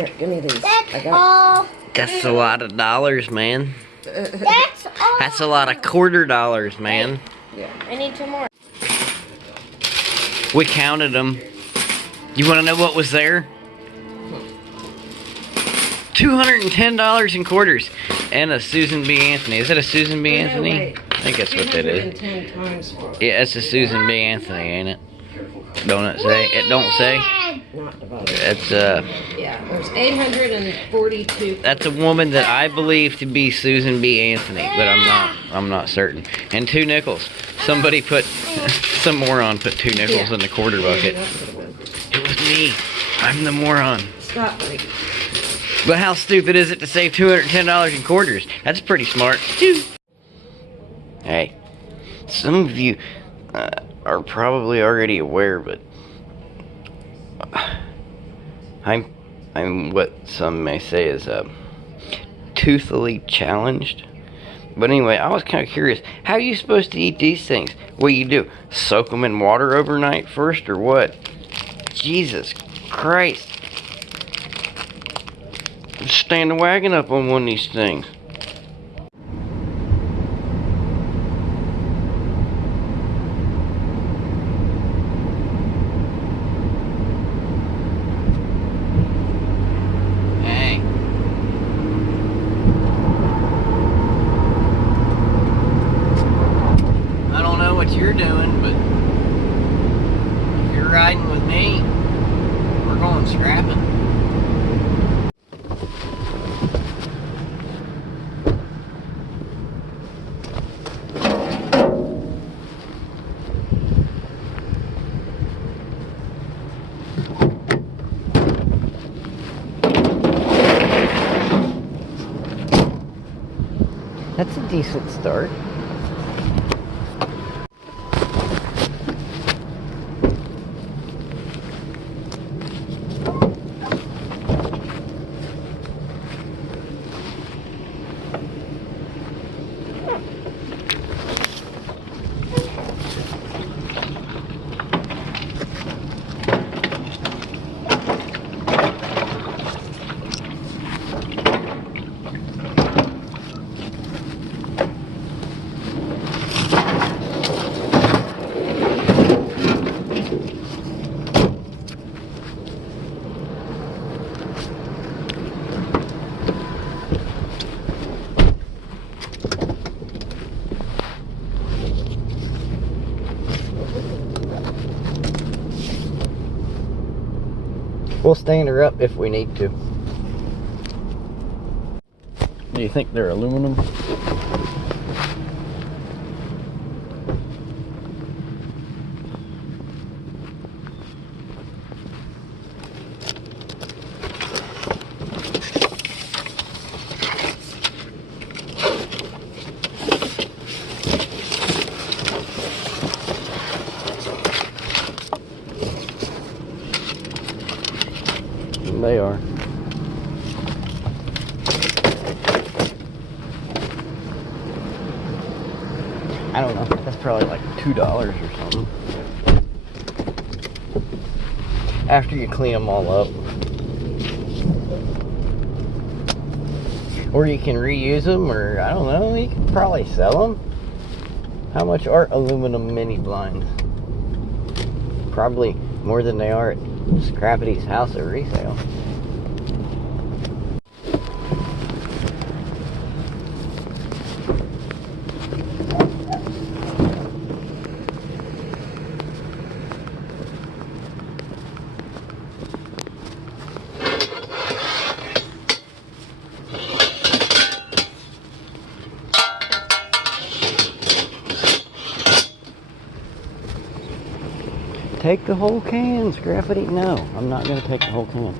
Here, give me these. That's all. That's a lot of dollars, man. That's all. That's a lot of $quarter, man. Yeah. I need two more. We counted them. You want to know what was there? $210 in quarters. And a Susan B. Anthony. Is that a Susan B. Anthony? Wait. I think that's what that is. 210 times 4. Yeah, it's a Susan B. Anthony, ain't it? Don't it say? It don't say? Not divided. That's Yeah, there's 842. that's a woman that I believe to be Susan B. Anthony, but I'm not certain. And 2 nickels. Somebody put some moron put 2 nickels in the quarter bucket. It was me. I'm the moron. Scrappity. But how stupid is it to save $210 in quarters? That's pretty smart. Hey, some of you are probably already aware, but I'm what some may say is toothily challenged. But anyway, I was kind of curious. How are you supposed to eat these things? What do you do? Soak them in water overnight first, or what? Jesus Christ! Stand the wagon up on one of these things. Hey. I don't know what you're doing, but if you're riding with me, we're going scrapping. That's a decent start. We'll stand her up if we need to. Do you think they're aluminum? They are. I don't know. That's probably like $2 or something. After you clean them all up. Or you can reuse them, or I don't know. You can probably sell them. How much are aluminum mini blinds? Probably more than they are at Scrappity's house at resale. Take the whole can, Scrappity. No, I'm not going to take the whole can.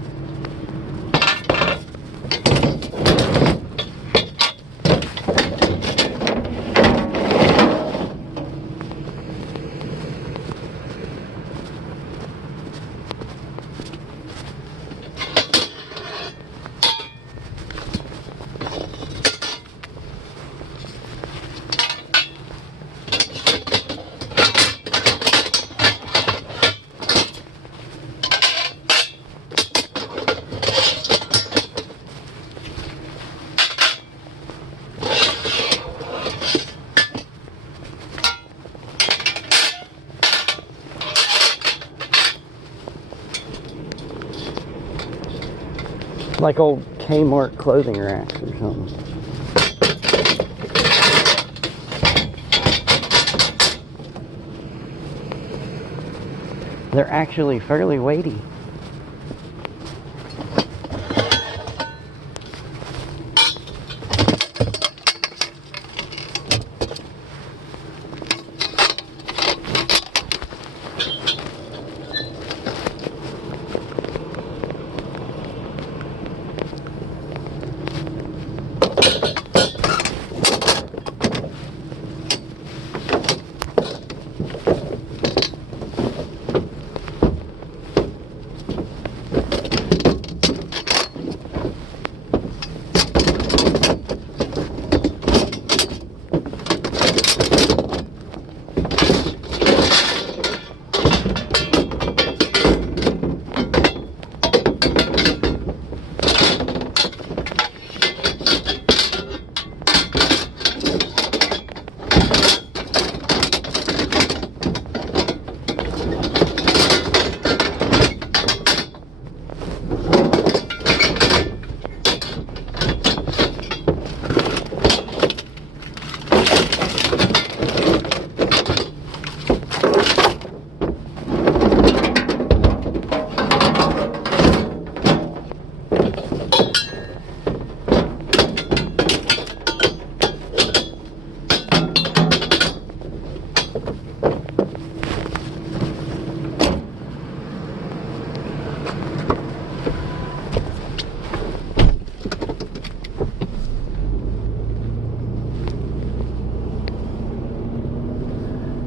Like old Kmart clothing racks or something. They're actually fairly weighty.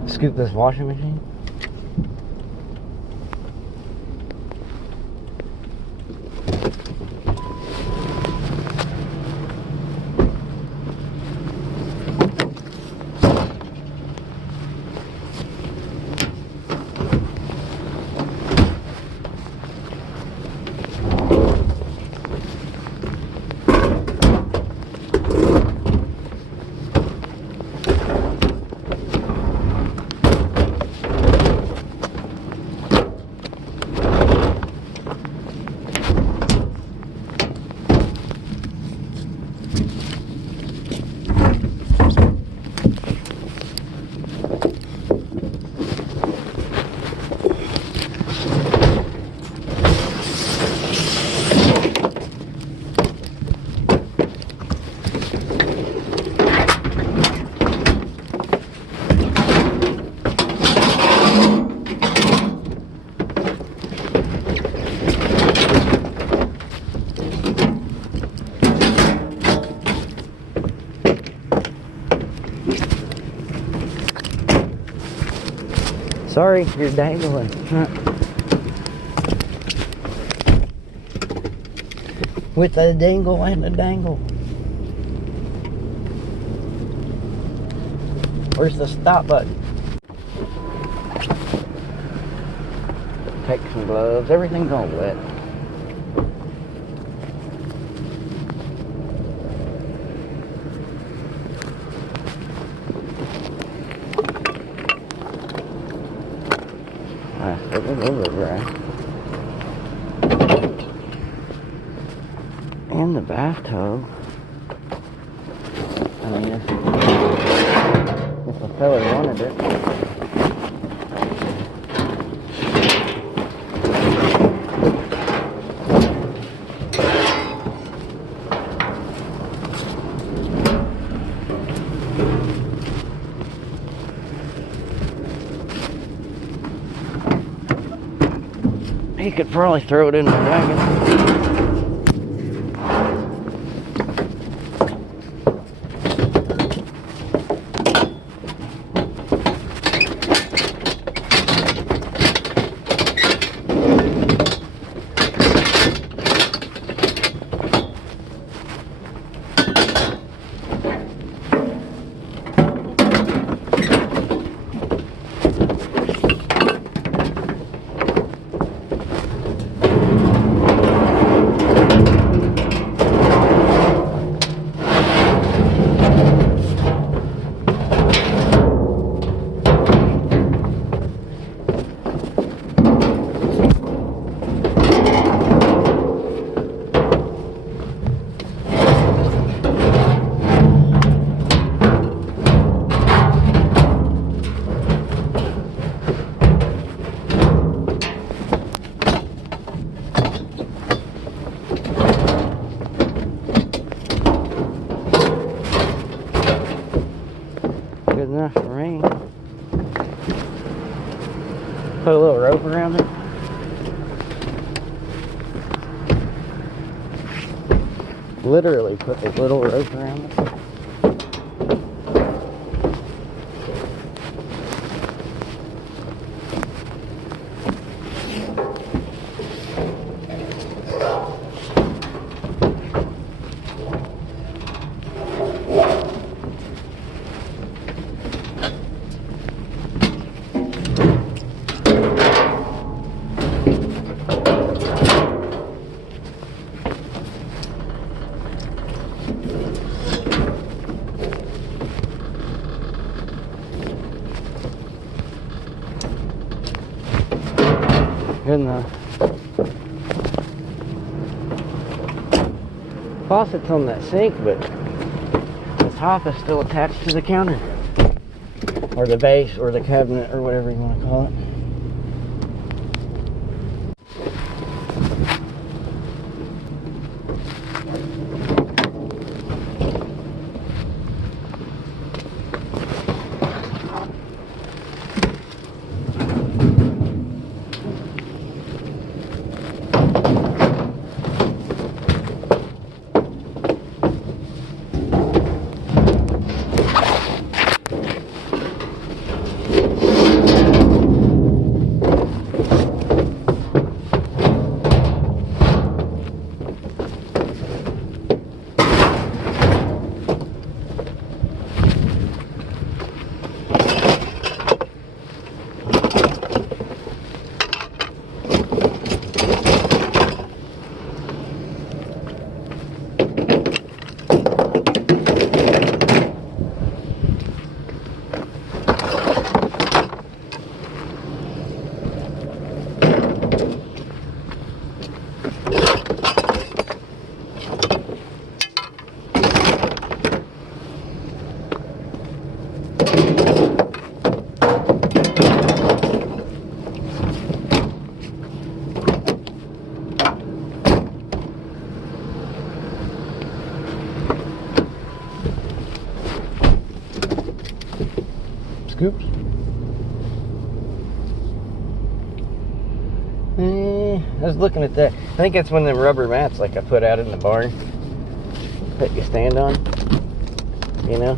Scoop this washing machine. Sorry, you're dangling. With a dingle and a dangle. Where's the stop button? Take some gloves. Everything's all wet. A little dry. And the bathtub. I mean, if a fella wanted it. He could probably throw it in the wagon. enough for me. Put a little rope around it. Literally put a little rope around it. And the faucet's on that sink, but the top is still attached to the counter, or the base, or the cabinet, or whatever you want to call it. Scoops. I was looking at that. I think that's one of them rubber mats like I put out in the barn that you stand on. You know?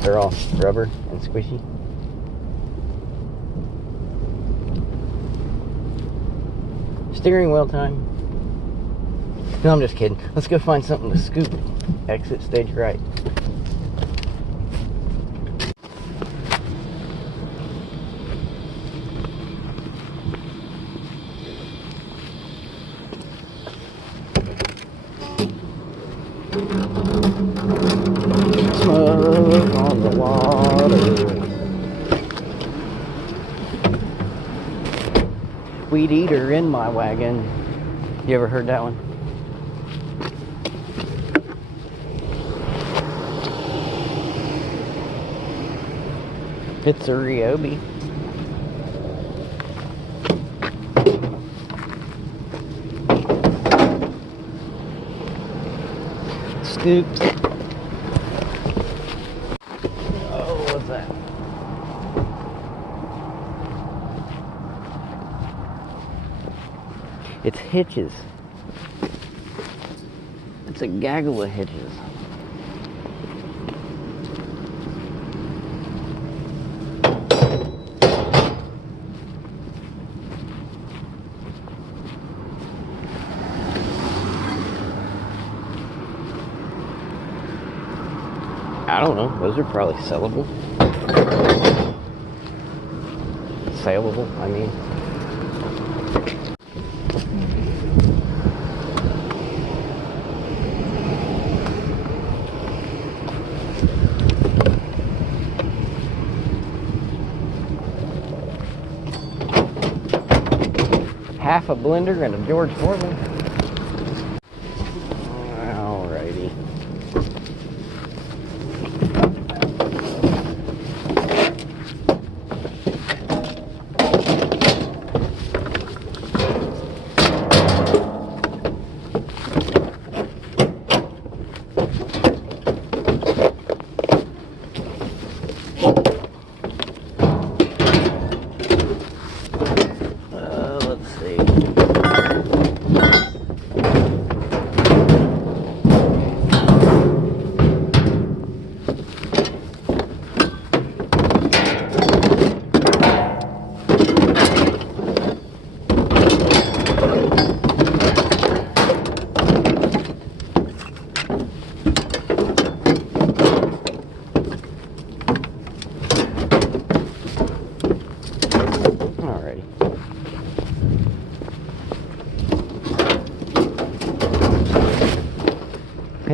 They're all rubber and squishy. Steering wheel time. No, I'm just kidding. Let's go find something to scoop. Exit stage right. Smoke on the water. Weed eater in my wagon. You ever heard that one? It's a Ryobi. Scoops. Oh, what's that? It's hitches. It's a gaggle of hitches. I don't know. Those are probably sellable. Saleable, I mean. Half a blender and a George Foreman. Alrighty.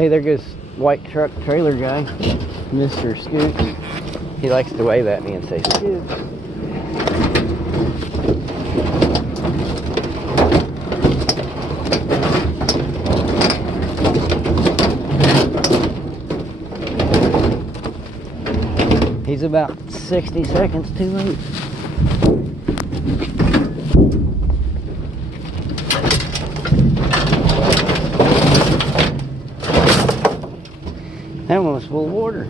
Hey, there goes white truck trailer guy, Mr. Scoots. He likes to wave at me and say, Scoots. He's about 60 seconds too late. That one was full of water.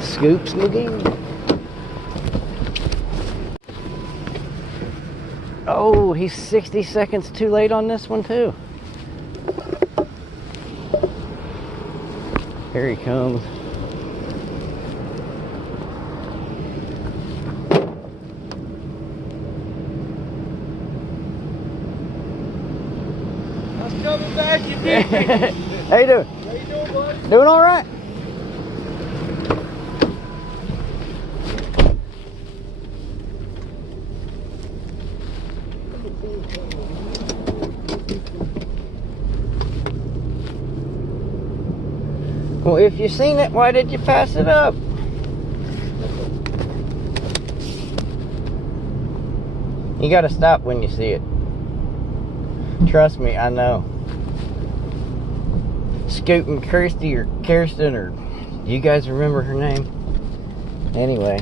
Scoops McGee. Oh, he's 60 seconds too late on this one too. Here he comes. I was coming back, you beat me. How you doing? How you doing, bud? Doing all right. Well, if you seen it, why did you pass it up? You gotta stop when you see it. Trust me, I know. Scoot and Kirsty or Kirsten or do you guys remember her name? Anyway.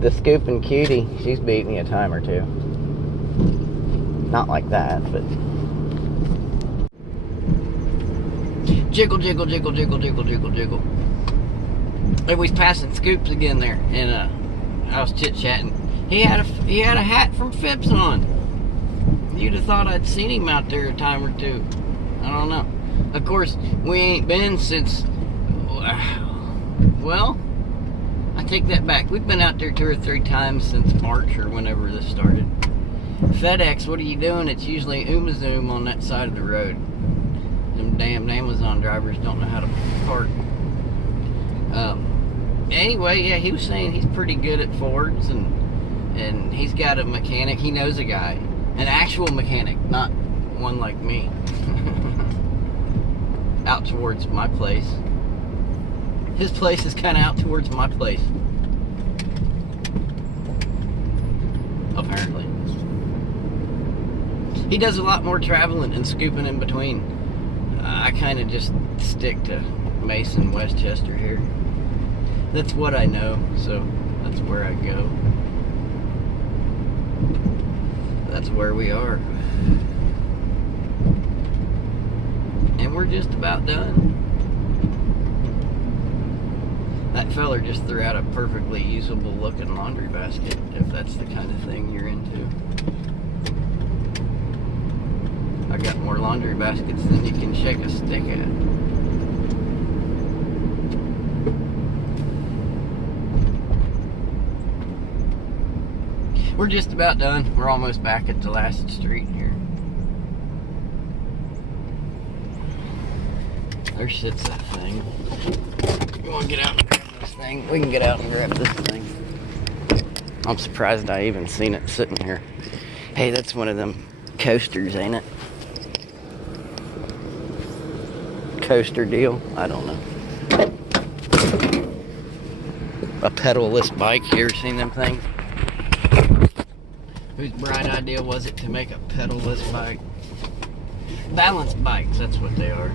The Scoopin' Cutie, she's beat me a time or two. Not like that, but jiggle, jiggle, jiggle, jiggle, jiggle, jiggle, jiggle. And we was passing Scoops again there, and I was chit-chatting. He had a hat from Phipps on. You'd have thought I'd seen him out there a time or two. I don't know. Of course, we ain't been since, well, I take that back. We've been out there 2 or 3 times since March or whenever this started. FedEx, what are you doing? It's usually Zoom on that side of the road. Them damn Amazon drivers don't know how to park. Anyway, yeah, he was saying he's pretty good at Fords, and he's got a mechanic. He knows a guy, an actual mechanic, not one like me. Out towards my place. His place is kind of out towards my place. Apparently. He does a lot more traveling and scooping in between. I kind of just stick to Mason, Westchester here. That's what I know, so that's where I go. That's where we are. And we're just about done. That feller just threw out a perfectly usable looking laundry basket, if that's the kind of thing you're into. I got more laundry baskets than you can shake a stick at. We're just about done. We're almost back at the last street here. There sits that thing. You want to get out and grab this thing? We can get out and grab this thing. I'm surprised I even seen it sitting here. Hey, that's one of them coasters, ain't it? Coaster deal? I don't know. A pedal-less bike. You ever seen them things? Whose bright idea was it to make a pedal-less bike? Balance bikes, that's what they are.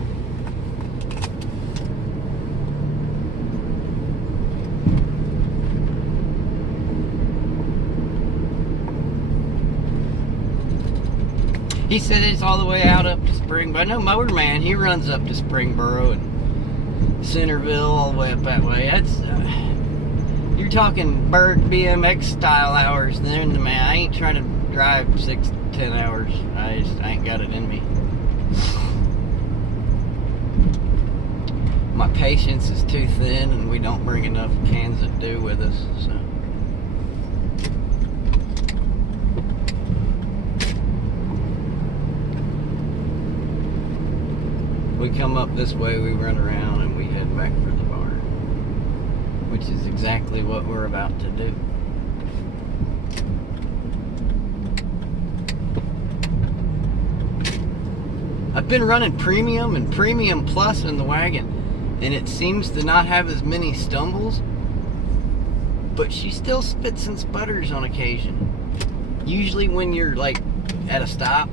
He said it's all the way out up to Springboro. I know Mower Man, he runs up to Springboro and Centerville, all the way up that way. That's you're talking Berg BMX style hours. Then, man, I ain't trying to drive 6 to 10 hours. I ain't got it in me. My patience is too thin, and we don't bring enough cans of dew with us. So. we come up this way, we run around, and we head back for the barn, which is exactly what we're about to do. I've been running Premium and Premium Plus in the wagon, and it seems to not have as many stumbles, but she still spits and sputters on occasion. Usually when you're like at a stop.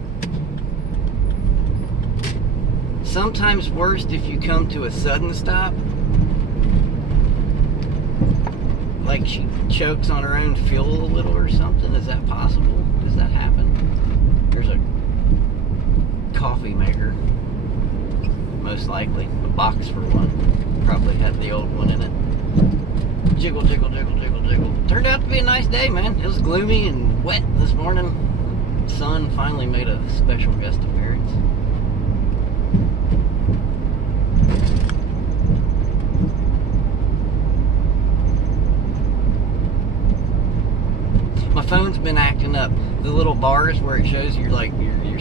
Sometimes worst if you come to a sudden stop. Like she chokes on her own fuel a little or something. Is that possible? Does that happen? There's a coffee maker. Most likely. A box for one. Probably had the old one in it. Jiggle, jiggle, jiggle, jiggle, jiggle. Turned out to be a nice day, man. It was gloomy and wet this morning. Sun finally made a special guest appearance. My phone's been acting up. The little bars where it shows your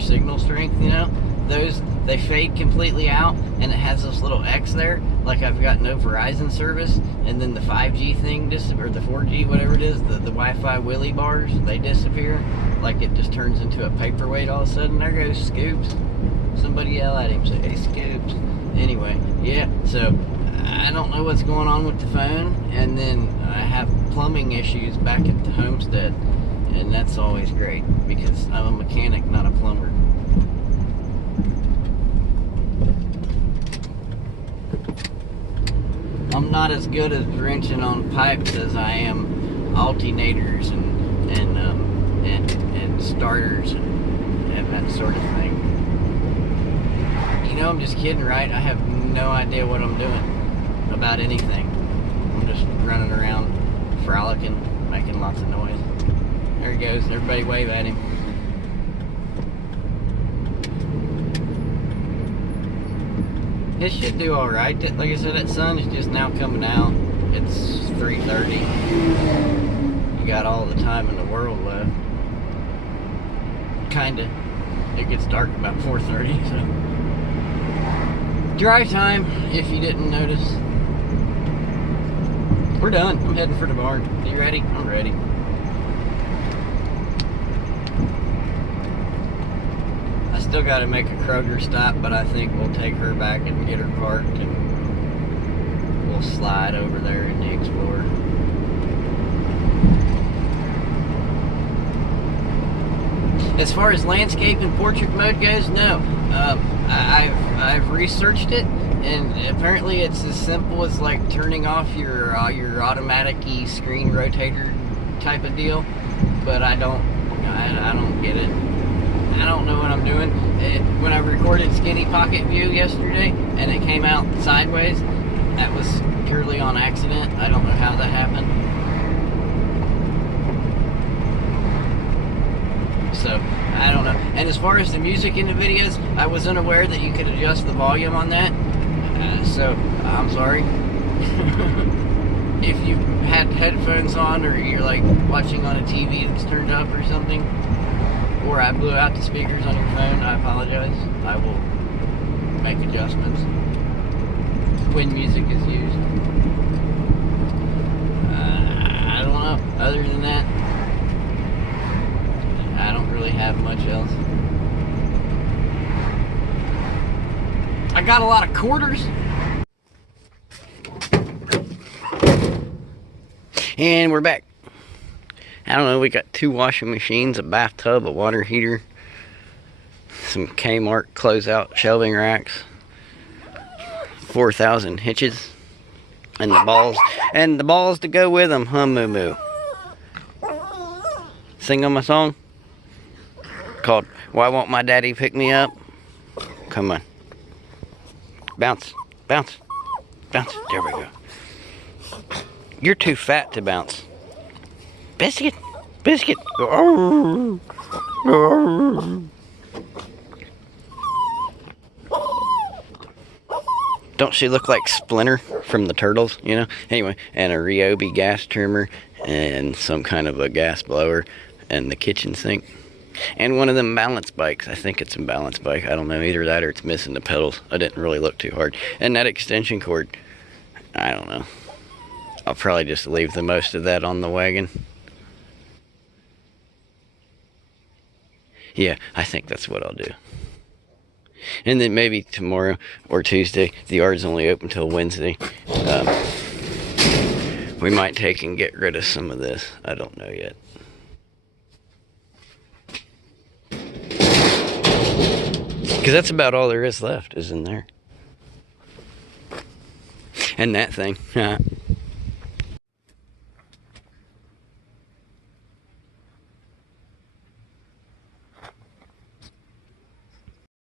signal strength, you know, those, they fade completely out, and it has this little X there, like I've got no Verizon service, and then the 5G thing or the 4G, whatever it is, the Wi-Fi Willy bars, they disappear, like it just turns into a paperweight all of a sudden. There goes Scoops. Somebody yell at him, say, hey Scoops. Anyway, yeah, so I don't know what's going on with the phone, and then I have plumbing issues back at the homestead, and that's always great because I'm a mechanic, not a plumber. I'm not as good at wrenching on pipes as I am alternators and starters and that sort of thing. You know, I'm just kidding, right? I have no idea what I'm doing about anything. I'm just running around, frolicking, making lots of noise. There he goes. Everybody wave at him. It should do all right. Like I said, that sun is just now coming out. It's 3:30. You got all the time in the world left. Kinda. It gets dark about 4:30, so. Drive time, if you didn't notice. We're done. I'm heading for the barn. You ready? I'm ready. I still got to make a Kroger stop, but I think we'll take her back and get her parked, and we'll slide over there in the Explorer. As far as landscape and portrait mode goes, no. I've researched it, and apparently it's as simple as like turning off your automatic-y screen rotator type of deal. But I don't get it. I don't know what I'm doing. When I recorded Skinny Pocket View yesterday, and it came out sideways, that was purely on accident. I don't know how that happened. So, I don't know. And as far as the music in the videos, I was unaware that you could adjust the volume on that. So, I'm sorry. If you had headphones on, or you're like watching on a TV that's turned up or something, or I blew out the speakers on your phone, I apologize. I will make adjustments when music is used. I don't know. Other than that, I don't really have much else. I got a lot of quarters. And we're back. I don't know, we got 2 washing machines, a bathtub, a water heater, some Kmart closeout shelving racks, 4,000 hitches, and the balls to go with them, huh, Moo Moo? Sing on my song called Why Won't My Daddy Pick Me Up? Come on. Bounce, bounce, bounce. There we go. You're too fat to bounce. Biscuit, biscuit. Don't she look like Splinter from the Turtles, you know? Anyway, and a Ryobi gas trimmer and some kind of a gas blower and the kitchen sink. And one of them balance bikes. I think it's a balance bike. I don't know. Either that or it's missing the pedals. I didn't really look too hard. And that extension cord, I don't know. I'll probably just leave the most of that on the wagon. Yeah, I think that's what I'll do. And then maybe tomorrow or Tuesday, the yard's only open till Wednesday. We might take and get rid of some of this. I don't know yet. Because that's about all there is left, is in there. And that thing.